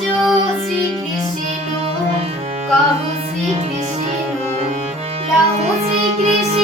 শ্রীকৃষ্ণ কহো শ্রীকৃষ্ণ লহো শ্রীকৃষ্ণের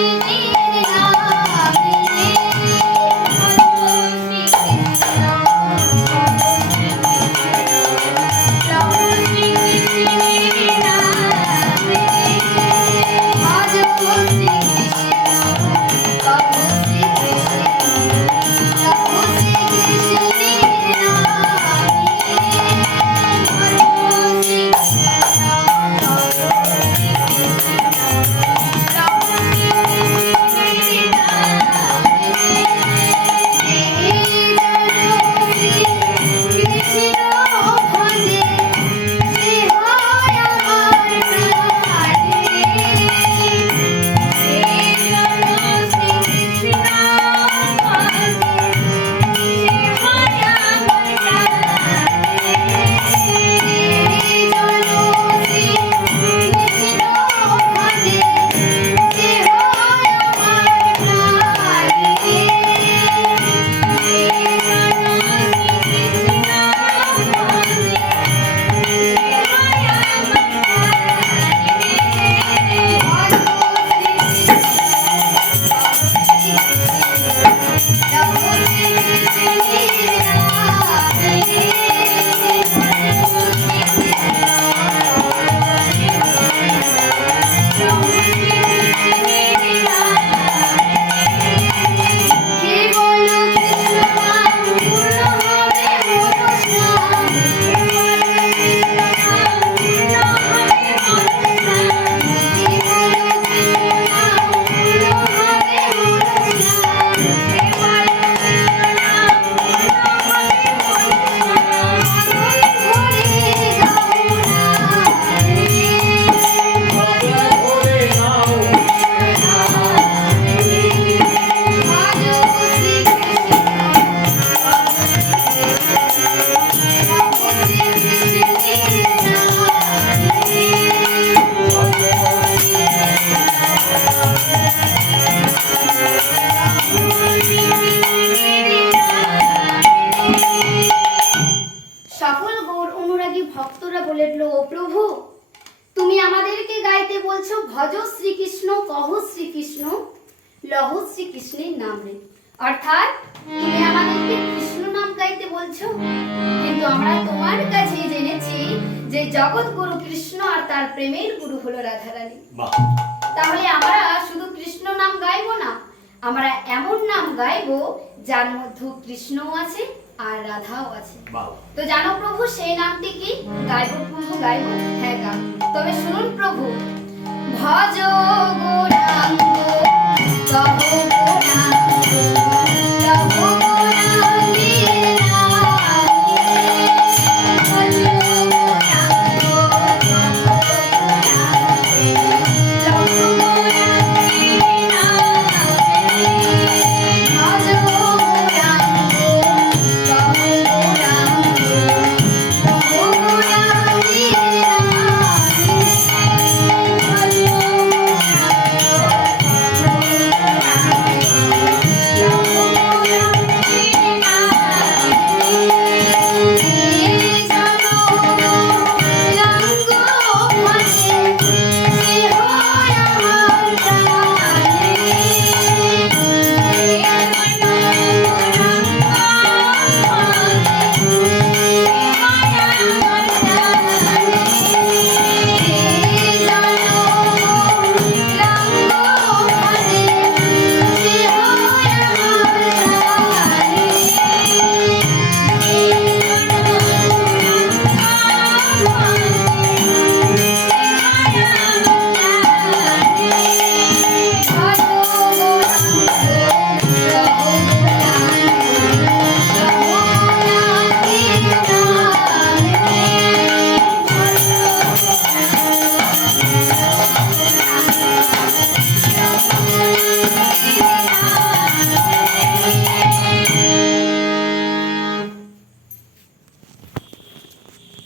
প্রভু তুমি আমাদেরকে গাইতে বলছো ভজ শ্রীকৃষ্ণ কহ শ্রীকৃষ্ণ লহ শ্রীকৃষ্ণের নাম। রে অর্থাৎ তুমি আমাদেরকে কৃষ্ণ নাম গাইতে বলছো। কিন্তু আমরা তোমার কাছে জেনেছি যে জগৎ গুরু কৃষ্ণ আর তার প্রেমের গুরু হলো রাধারানী। তাহলে আমরা শুধু কৃষ্ণ নাম গাইবো না আমরা এমন নাম গাইবো যার মধ্যে কৃষ্ণও আছে আর রাধাও আছে। তো জানো প্রভু সেই নামটি কি? গাইব প্রভু গাইব। হ্যাঁ গা তবে শুনুন প্রভু। ভজ গৌরাঙ্গ